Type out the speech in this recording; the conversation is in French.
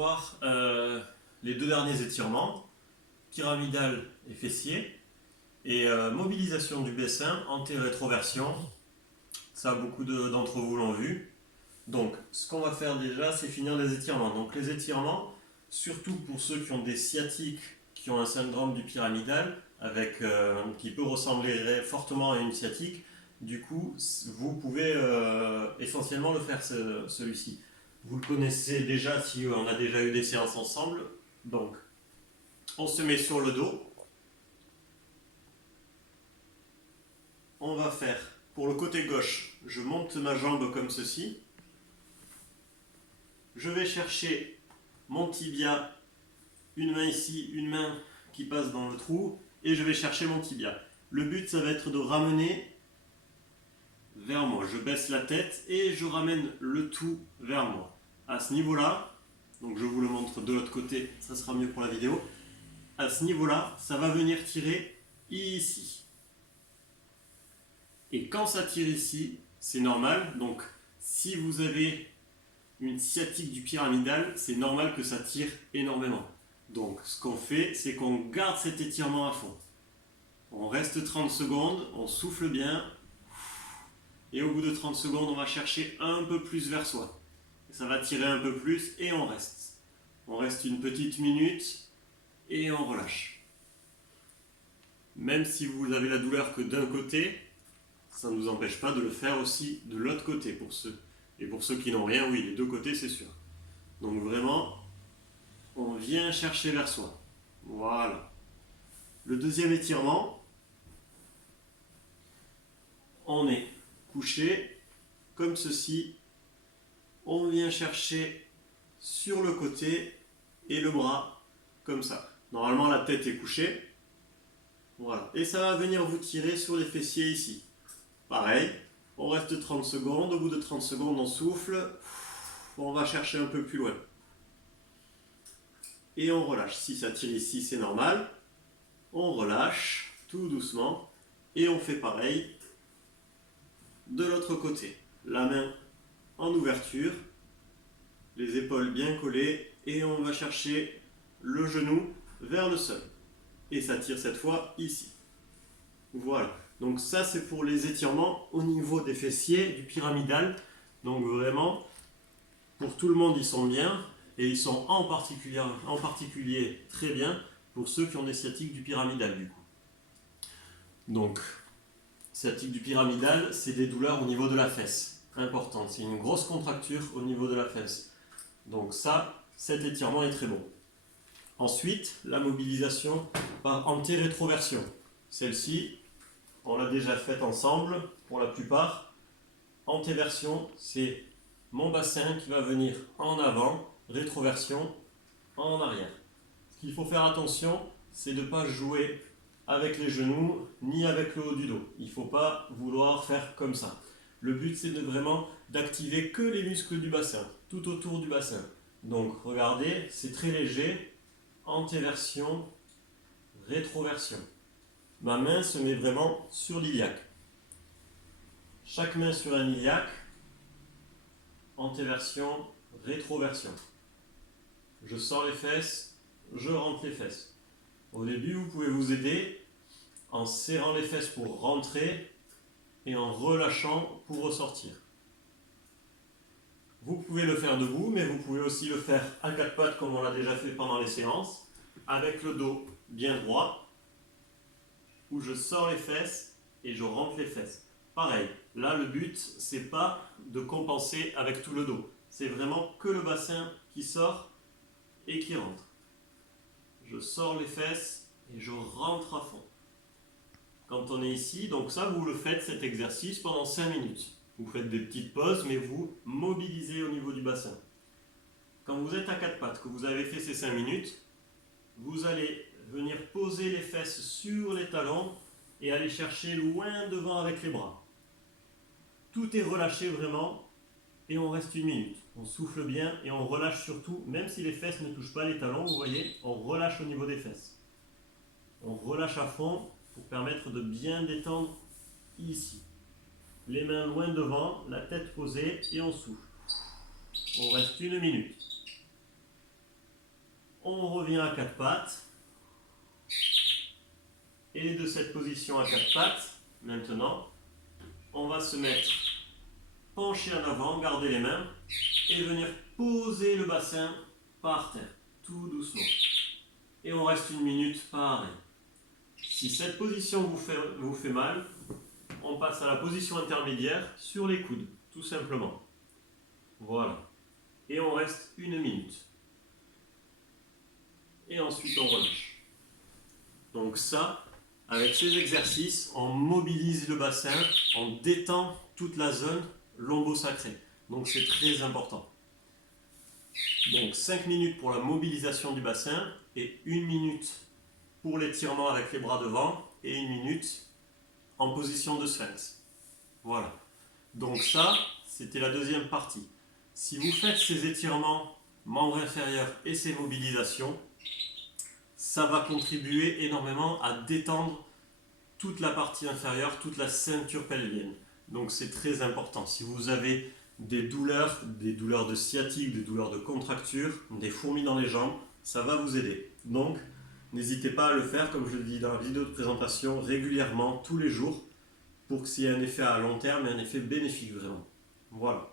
voir les deux derniers étirements, pyramidal et fessier, et mobilisation du bassin, anté-rétroversion. Ça, beaucoup d'entre vous l'ont vu. Donc, ce qu'on va faire déjà, c'est finir les étirements. Donc, les étirements, surtout pour ceux qui ont des sciatiques, qui ont un syndrome du pyramidal, qui peut ressembler fortement à une sciatique, du coup, vous pouvez essentiellement le faire celui-ci. Vous le connaissez déjà si on a déjà eu des séances ensemble. Donc, on se met sur le dos. On va faire, pour le côté gauche, je monte ma jambe comme ceci. Je vais chercher mon tibia, une main ici, une main qui passe dans le trou, et je vais chercher mon tibia. Le but, ça va être de ramener vers moi. Je baisse la tête et je ramène le tout vers moi. À ce niveau-là, donc je vous le montre de l'autre côté, ça sera mieux pour la vidéo. À ce niveau-là, ça va venir tirer ici. Et quand ça tire ici, c'est normal. Donc, si vous avez une sciatique du pyramidal, c'est normal que ça tire énormément. Donc, ce qu'on fait, c'est qu'on garde cet étirement à fond. On reste 30 secondes, on souffle bien. Et au bout de 30 secondes, on va chercher un peu plus vers soi. Ça va tirer un peu plus et on reste. On reste une petite minute et on relâche. Même si vous avez la douleur que d'un côté, ça ne nous empêche pas de le faire aussi de l'autre côté pour ceux. Et pour ceux qui n'ont rien, oui, les deux côtés, c'est sûr. Donc vraiment, on vient chercher vers soi. Voilà. Le deuxième étirement, on est couché comme ceci. On vient chercher sur le côté et le bras comme ça. Normalement, la tête est couchée. Voilà. Et ça va venir vous tirer sur les fessiers ici. Pareil, on reste 30 secondes. Au bout de 30 secondes, on souffle. On va chercher un peu plus loin. Et on relâche. Si ça tire ici, c'est normal. On relâche tout doucement. Et on fait pareil de l'autre côté. La main en ouverture, les épaules bien collées, et on va chercher le genou vers le sol. Et ça tire cette fois ici. Voilà. Donc ça, c'est pour les étirements au niveau des fessiers, du pyramidal. Donc vraiment, pour tout le monde, ils sont bien. Et ils sont en particulier très bien pour ceux qui ont des sciatiques du pyramidal, du coup. Donc, sciatique du pyramidal, c'est des douleurs au niveau de la fesse. Importante. C'est une grosse contracture au niveau de la fesse. Donc ça, cet étirement est très bon. Ensuite, la mobilisation par anté-rétroversion. Celle-ci, on l'a déjà faite ensemble pour la plupart. Antéversion, c'est mon bassin qui va venir en avant, rétroversion en arrière. Ce qu'il faut faire attention, c'est de ne pas jouer avec les genoux ni avec le haut du dos. Il ne faut pas vouloir faire comme ça. Le but, c'est vraiment d'activer que les muscles du bassin, tout autour du bassin. Donc, regardez, c'est très léger. Antéversion, rétroversion. Ma main se met vraiment sur l'iliaque. Chaque main sur un iliaque. Antéversion, rétroversion. Je sors les fesses, je rentre les fesses. Au début, vous pouvez vous aider en serrant les fesses pour rentrer et en relâchant pour ressortir. Vous pouvez le faire debout, mais vous pouvez aussi le faire à quatre pattes comme on l'a déjà fait pendant les séances, avec le dos bien droit, où je sors les fesses et je rentre les fesses. Pareil, là le but, c'est pas de compenser avec tout le dos. C'est vraiment que le bassin qui sort et qui rentre. Je sors les fesses et je rentre à fond. Quand on est ici, donc ça vous le faites cet exercice pendant 5 minutes. Vous faites des petites pauses, mais vous mobilisez au niveau du bassin. Quand vous êtes à quatre pattes, que vous avez fait ces 5 minutes, vous allez venir poser les fesses sur les talons et aller chercher loin devant avec les bras. Tout est relâché vraiment et on reste 1 minute. On souffle bien et on relâche surtout, même si les fesses ne touchent pas les talons, vous voyez, on relâche au niveau des fesses. On relâche à fond pour permettre de bien détendre ici. Les mains loin devant, la tête posée et on souffle. On reste 1 minute. On revient à quatre pattes. Et de cette position à quatre pattes, maintenant, on va se mettre penché en avant, garder les mains et venir poser le bassin par terre, tout doucement. Et on reste une minute pareil. Si cette position vous fait mal, on passe à la position intermédiaire sur les coudes, tout simplement. Voilà. Et on reste une minute. Et ensuite on relâche. Donc ça, avec ces exercices, on mobilise le bassin, on détend toute la zone lombo-sacrée. Donc c'est très important. Donc 5 minutes pour la mobilisation du bassin et 1 minute pour l'étirement avec les bras devant et 1 minute en position de sphinx. Voilà. Donc ça, c'était la deuxième partie. Si vous faites ces étirements membres inférieurs et ces mobilisations, ça va contribuer énormément à détendre toute la partie inférieure, toute la ceinture pelvienne. Donc c'est très important. Si vous avez des douleurs de sciatique, des douleurs de contracture, des fourmis dans les jambes, ça va vous aider. Donc n'hésitez pas à le faire, comme je le dis dans la vidéo de présentation, régulièrement, tous les jours, pour que s'il y ait un effet à long terme et un effet bénéfique vraiment. Voilà.